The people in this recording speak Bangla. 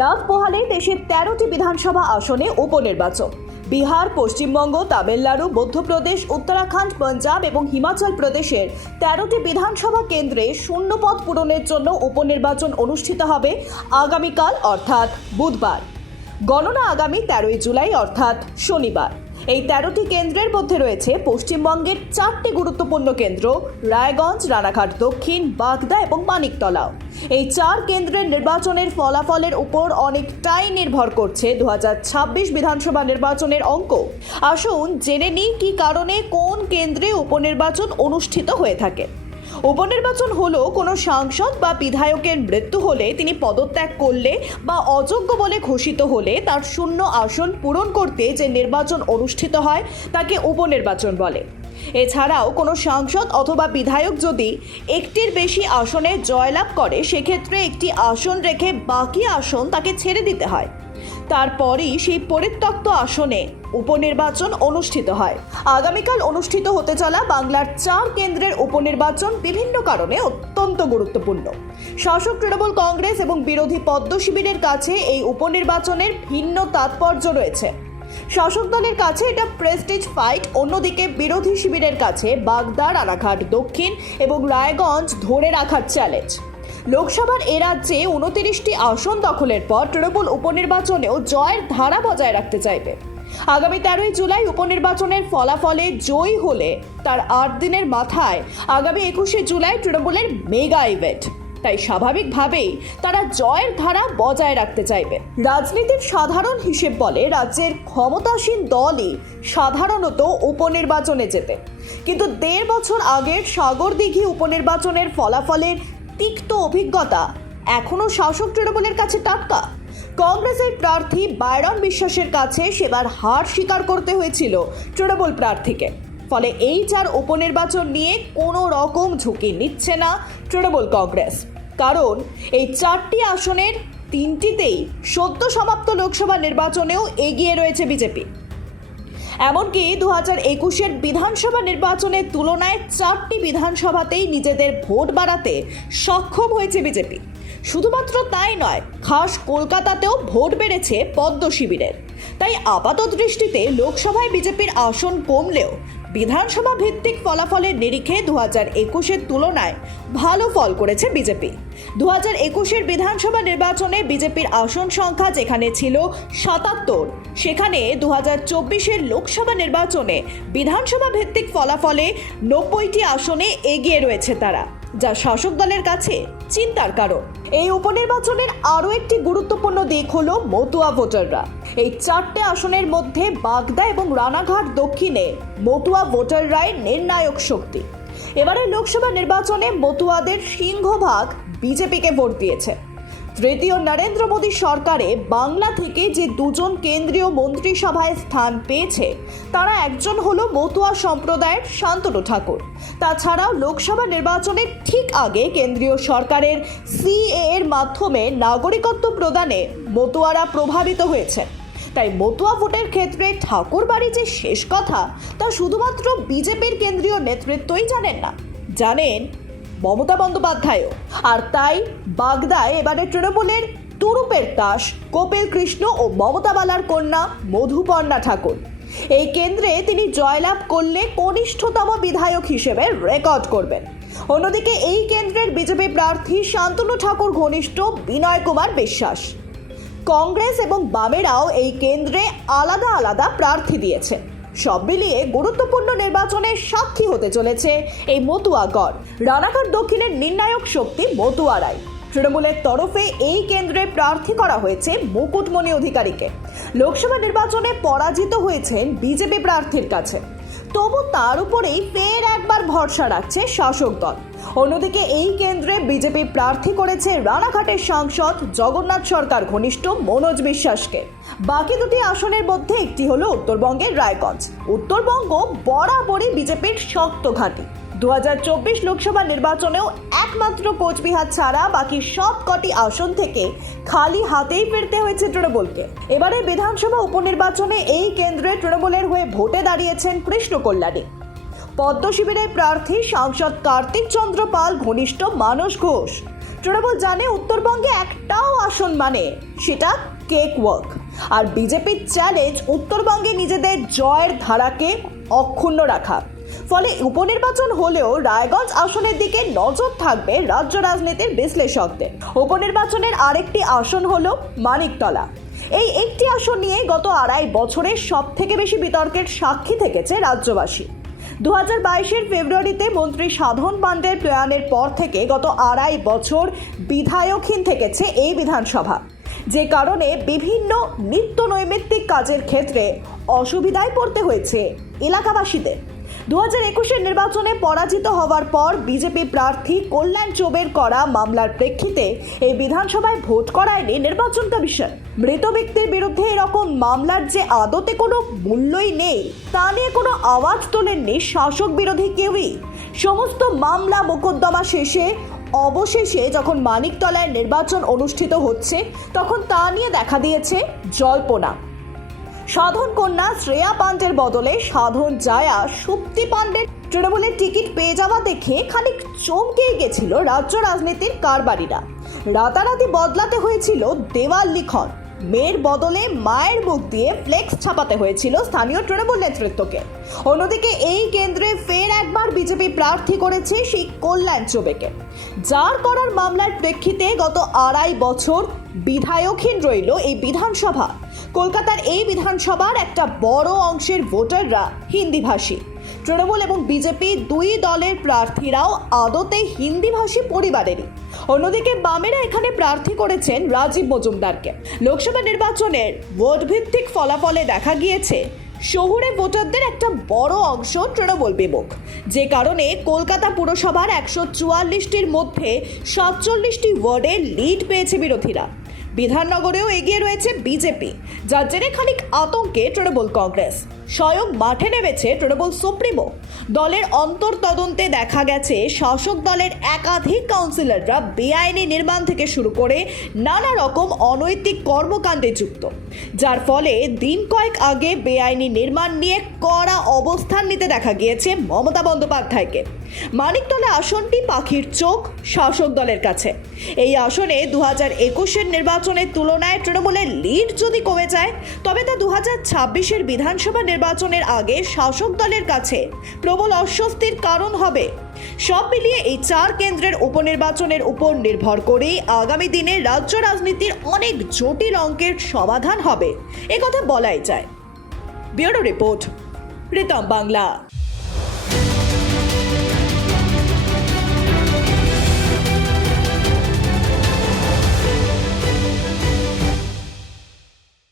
রাত পোহালে দেশের তেরোটি বিধানসভা আসনে উপনির্বাচন বিহার, পশ্চিমবঙ্গ, তামিলনাড়ু, মধ্যপ্রদেশ, উত্তরাখণ্ড, পাঞ্জাব এবং হিমাচল প্রদেশের তেরোটি বিধানসভা কেন্দ্রে শূন্যপদ পূরণের জন্য উপনির্বাচন অনুষ্ঠিত হবে আগামীকাল, অর্থাৎ বুধবার। গণনা আগামী তেরোই জুলাই, অর্থাৎ শনিবার। এই তেরোটি কেন্দ্রের মধ্যে রয়েছে পশ্চিমবঙ্গের চারটি গুরুত্বপূর্ণ কেন্দ্র, রায়গঞ্জ, রানাঘাট, দক্ষিণ, বাগদা এবং মানিকতলাও এই চার কেন্দ্রের নির্বাচনের ফলাফলের উপর অনেকটাই নির্ভর করছে দু হাজার ছাব্বিশ বিধানসভা নির্বাচনের অঙ্ক। আসুন জেনে নিই কী কারণে কোন কেন্দ্রে উপনির্বাচন অনুষ্ঠিত হয়ে থাকে। উপনির্বাচন হলো কোনো সাংসদ বা বিধায়কের মৃত্যু হলে তিনি পদত্যাগ করলে বা অযোগ্য বলে ঘোষিত হলে তার শূন্য আসন পূরণ করতে যে নির্বাচন অনুষ্ঠিত হয়, তাকে উপনির্বাচন বলে। এছাড়াও কোনো সাংসদ অথবা বিধায়ক যদি একটির বেশি আসনে জয়লাভ করে, সেক্ষেত্রে একটি আসন রেখে বাকি আসন তাকে ছেড়ে দিতে হয়। তারপরই সেই পরিত্যক্ত আসনে উপনির্বাচন অনুষ্ঠিত হয়। আগামীকাল অনুষ্ঠিত হতে চলা বাংলার চার কেন্দ্রের উপনির্বাচন বিভিন্ন কারণে অত্যন্ত গুরুত্বপূর্ণ। শাসক তৃণমূল কংগ্রেস এবং বিরোধী পদ্ম শিবিরের কাছে এই উপনির্বাচনের ভিন্ন তাৎপর্য রয়েছে। শাসক দলের কাছে এটা প্রেস্টিজ ফাইট অন্যদিকে বিরোধী শিবিরের কাছে বাগদা রানাঘাট দক্ষিণ এবং রায়গঞ্জ ধরে রাখার চ্যালেঞ্জ লোকসভার এ রাজ্যে উনতিরিশটি আসন দখলের পর তৃণমূল উপনির্বাচনেও জয়ের ধারা বজায় রাখতে চাইবে। আগামী তেরোই জুলাই উপনির্বাচনের ফলাফলে জয়ী হলে তার আট দিনের মাথায় আগামী একুশে জুলাই তৃণমূলের মেগা ইভেন্ট। তাই স্বাভাবিকভাবেই তারা জয়ের ধারা বজায় রাখতে চাইবে। রাজনীতির সাধারণ হিসেব বলে রাজ্যের ক্ষমতাসীন দলই সাধারণত উপনির্বাচনে যেতে কিন্তু দেড় বছর আগের সাগরদিঘি উপনির্বাচনের ফলাফলের তিক্ত অভিজ্ঞতা। এখনও শাসক তৃণমূলের কাছে টাটকা। কংগ্রেসের প্রার্থী বাইরন বিশ্বাসের কাছে সেবার হার স্বীকার করতে হয়েছিল তৃণমূল প্রার্থীকে। ফলে এই চার উপনির্বাচন নিয়ে কোনো রকম ঝুঁকি নিচ্ছে না তৃণমূল কংগ্রেস। কারণ এই চারটি আসনের তিনটিতেই সদ্য সমাপ্ত লোকসভা নির্বাচনেও এগিয়ে রয়েছে বিজেপি। এমনকি দু হাজার একুশের বিধানসভা নির্বাচনের তুলনায় চারটি বিধানসভাতেই নিজেদের ভোট বাড়াতে সক্ষম হয়েছে বিজেপি। শুধুমাত্র তাই নয়, খাস কলকাতাতেও ভোট বেড়েছে পদ্ম শিবিরের। তাই আপাত দৃষ্টিতে লোকসভায় বিজেপির আসন কমলেও বিধানসভা ভিত্তিক ফলাফলের নিরিখে দু হাজার একুশের তুলনায় ভালো ফল করেছে বিজেপি। দু হাজার একুশের বিধানসভা নির্বাচনে বিজেপির আসন সংখ্যা যেখানে ছিল সাতাত্তর, সেখানে দু হাজার চব্বিশের লোকসভা নির্বাচনে বিধানসভা ভিত্তিক ফলাফলে নব্বইটি আসনে এগিয়ে রয়েছে তারা। যা শাসক দলের কাছে চিন্তার কারণ। এই উপনির্বাচনের আরও একটি গুরুত্বপূর্ণ দিক হল মতুয়া ভোটাররা। এই চারটে আসনের মধ্যে বাগদা এবং রানাঘাট দক্ষিণে মতুয়া ভোটাররাই নির্ণায়ক শক্তি। এবারে লোকসভা নির্বাচনে মতুয়াদের সিংহভাগ বিজেপিকে ভোট দিয়েছে। তৃতীয় নরেন্দ্র মোদী সরকারে বাংলা থেকে যে দুজন কেন্দ্রীয় মন্ত্রিসভায় স্থান পেয়েছে, তারা একজন হলো মতুয়া সম্প্রদায়ের শান্তনু ঠাকুর। তাছাড়াও লোকসভা নির্বাচনের ঠিক আগে কেন্দ্রীয় সরকারের সিএ এর মাধ্যমে নাগরিকত্ব প্রদানে মতুয়ারা প্রভাবিত হয়েছে তাই মতুয়া ভোটের ক্ষেত্রে ঠাকুর বাড়ি যে শেষ কথা, তা শুধুমাত্র বিজেপির কেন্দ্রীয় নেতৃত্বই জানেন না। জানেন মমতা বন্দ্যোপাধ্যায়ও আর তাই বাগদায় এবারে তৃণমূলের তুরুপের তাস কপিল কৃষ্ণ ও মমতা বালার কন্যা মধুপর্ণা ঠাকুর। এই কেন্দ্রে তিনি জয়লাভ করলে কনিষ্ঠতম বিধায়ক হিসেবে রেকর্ড করবেন। অন্যদিকে এই কেন্দ্রের বিজেপি প্রার্থী শান্তনু ঠাকুর ঘনিষ্ঠ বিনয় কুমার বিশ্বাস। কংগ্রেস এবং বামেরাও এই কেন্দ্রে আলাদা আলাদা প্রার্থী দিয়েছেন। সব মিলিয়ে গুরুত্বপূর্ণ নির্বাচনের সাক্ষী হতে চলেছে এই মতুয়াগড় রানাঘাট দক্ষিণের নির্ণায়ক শক্তি মতুয়ারাই তৃণমূলের তরফে এই কেন্দ্রে প্রার্থী করা হয়েছে মুকুটমণি অধিকারীকে। লোকসভা নির্বাচনে পরাজিত হয়েছেন বিজেপি প্রার্থীর কাছে। তবু তার উপরেই ফের একবার ভরসা রাখছে শাসক দল। অন্যদিকে এই কেন্দ্রে বিজেপি প্রার্থী করেছে রানাঘাটের সাংসদ জগন্নাথ সরকার, ঘনিষ্ঠ মনোজ বিশ্বাসকে। বাকি দুটি আসনের মধ্যে একটি হলো উত্তরবঙ্গের রায়গঞ্জ। উত্তরবঙ্গ বরাবরই বিজেপির শক্ত ঘাঁটি। দু হাজার চব্বিশ লোকসভা নির্বাচনেও একমাত্র কোচবিহার ছাড়া বাকি সব কটি আসন থেকে খালি হাতেই ফিরতে হয়েছে তৃণমূলকে। এবারে বিধানসভা উপনির্বাচনে এই কেন্দ্রে তৃণমূলের হয়ে ভোটে দাঁড়িয়েছেন কৃষ্ণ কল্যাণী পদ্ম শিবিরের প্রার্থী সাংসদ কার্তিক চন্দ্র পাল, ঘনিষ্ঠ মানস ঘোষ। তৃণমূল জানে উত্তরবঙ্গে একটাও আসন মানে সেটা কেক ওয়ার্ক আর বিজেপির চ্যালেঞ্জ উত্তরবঙ্গে নিজেদের জয়ের ধারাকে অক্ষুণ্ণ রাখা। ফলে উপনির্বাচন হলেও রায়গঞ্জ আসনের দিকে নজর থাকবে রাজ্য রাজনীতির বিশ্লেষকদের। উপনির্বাচনের আরেকটি আসন হল মানিকতলা। এই একটি আসন নিয়ে গত আড়াই বছরের সব থেকে বেশি বিতর্কের সাক্ষী থেকেছে রাজ্যবাসী। দু হাজার বাইশের ফেব্রুয়ারিতে মন্ত্রী সাধন পাণ্ডের প্রয়াণের পর থেকে গত আড়াই বছর বিধায়কহীন থেকেছে এই বিধানসভা। যে কারণে বিভিন্ন নিত্য নৈমিত্তিক কাজের ক্ষেত্রে অসুবিধায় পড়তে হয়েছে এলাকাবাসীদের। দু হাজার একুশের নির্বাচনে পরাজিত হওয়ার পর বিজেপি প্রার্থী কল্যাণ চোবের করা মামলার প্রেক্ষিতে এই বিধানসভায় ভোট করায়নি নির্বাচন কমিশন। মৃত ব্যক্তির বিরুদ্ধে এরকম মামলার যে আদতে কোনো মূল্যই নেই, তা নিয়ে কোনো আওয়াজ তোলেননি শাসক বিরোধী কেউই। সমস্ত মামলা মোকদ্দমা শেষে, অবশেষে যখন মানিকতলায় নির্বাচন অনুষ্ঠিত হচ্ছে, তখন তা নিয়ে দেখা দিয়েছে জল্পনা। সাধন কন্যা শ্রেয়া পাণ্ডের বদলে সাধন জায়া সুপ্তি পাণ্ডের তৃণমূলের টিকিট পেয়ে যাওয়া দেখে খানিক চমকেই গেছিল রাজ্য রাজনীতির কারবারিরা। রাতারাতি বদলাতে হয়েছিল দেওয়াল লিখন। মেয়ের বদলে মায়ের মুখ দিয়ে ফ্লেক্স ছাপাতে হয়েছিল স্থানীয় তৃণমূল নেতৃত্বকে। অন্যদিকে এই কেন্দ্রে ফের একবার বিজেপি প্রার্থী করেছে সেই কল্যাণ চোবেকে। যার করার মামলার প্রেক্ষিতে গত আড়াই বছর বিধায়কহীন রইল এই বিধানসভা। কলকাতার এই বিধানসভার একটা বড় অংশের ভোটাররা হিন্দিভাষী। তৃণমূল এবং বিজেপি দুই দলের প্রার্থীরাও আদতে হিন্দিভাষী পরিবারেরই। অন্যদিকে বামেরা এখানে প্রার্থী করেছেন রাজীব মজুমদারকে। লোকসভা নির্বাচনের ভোট ভিত্তিক ফলাফলে দেখা গিয়েছে, শহুরে ভোটারদের একটা বড় অংশ তৃণমূল বিমুখ। যে কারণে কলকাতা পুরসভার একশো চুয়াল্লিশটির মধ্যে সাতচল্লিশটি ওয়ার্ডে লিড পেয়েছে বিরোধীরা। বিধাননগরেও এগিয়ে রয়েছে বিজেপি যার জেরে খানিক আতঙ্কে তৃণমূল কংগ্রেস। স্বয়ং মাঠে নেমেছে তৃণমূল সুপ্রিমো। দলের অন্তর তদন্তে দেখা গেছে, শাসক দলের একাধিক কাউন্সিলররা বেআইনি নির্মাণ থেকে শুরু করে নানা রকম অনৈতিক কর্মকাণ্ডে যুক্ত। যার ফলে দিন কয়েক আগে বেআইনি নির্মাণ নিয়ে কড়া অবস্থান নিতে দেখা গিয়েছে মমতা বন্দ্যোপাধ্যায়কে। মানিকতলা আসনটি পাখির চোখ শাসক দলের কাছে। এই আসনে দু হাজার একুশের নির্বাচনের তুলনায় তৃণমূলের লিড যদি কমে যায়, তবে তা দু হাজার ছাব্বিশের বিধানসভা নির্বাচনের আগে শাসক দলের কাছে প্রবল অস্বস্তির কারণ হবে। সব মিলিয়ে এই চার কেন্দ্রের উপনির্বাচনের উপর নির্ভর করেই আগামী দিনে রাজ্য রাজনীতির অনেক জটিল অঙ্কের সমাধান হবে। একথা বলাই যায়। Bureau report, Pritam Bangla.